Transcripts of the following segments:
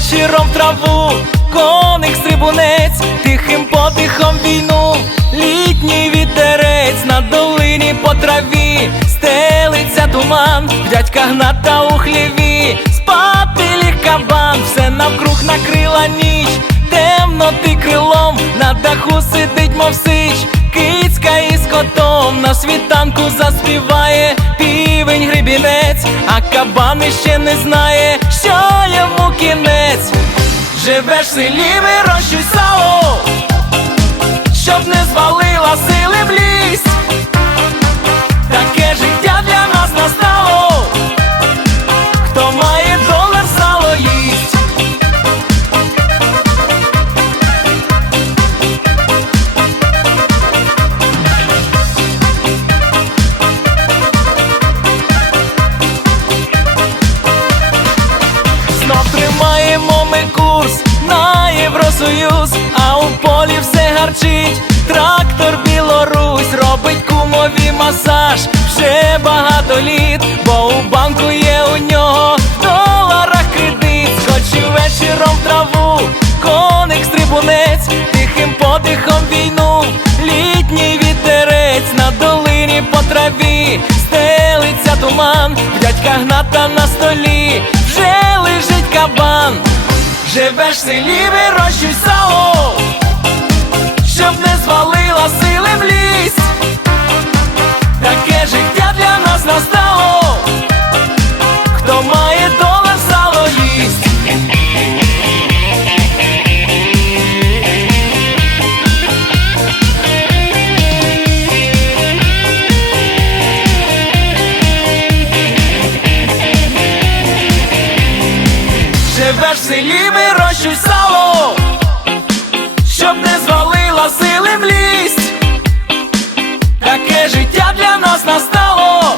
вечором в траву, коник стрибунець, тихим подихом війну, літній вітерець на долині по траві, стелиться туман, дядька гната у хліві, спати кабан, все навкруг накрила ніч, темно ти крилом, на даху сидить, мов сич, кицька із котом на світанку заспіває. Півень грибінець, а кабан іще не знає, що. Живеш в селі, вирощуй сало, щоб не звалила сили в Євросоюз, а у полі все гарчить. Трактор Білорусь робить кумові масаж. Вже багато літ, бо у банку є у нього в доларах кредит. Скочив вечором траву, коник стрибунець, тихим подихом війну, літній вітерець на долині по траві, стелиться туман, в дядька гната на столі, вже лежить кабан, живеш в селі, вирощуй Береш в селі, вирощуй сало, щоб не звалила сили млість, таке життя для нас настало,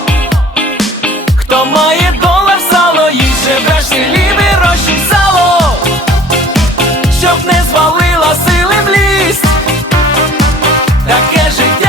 хто має доле в сало, їй Живеш в селі, вирощуй сало, щоб не звалила сили млість, таке життя.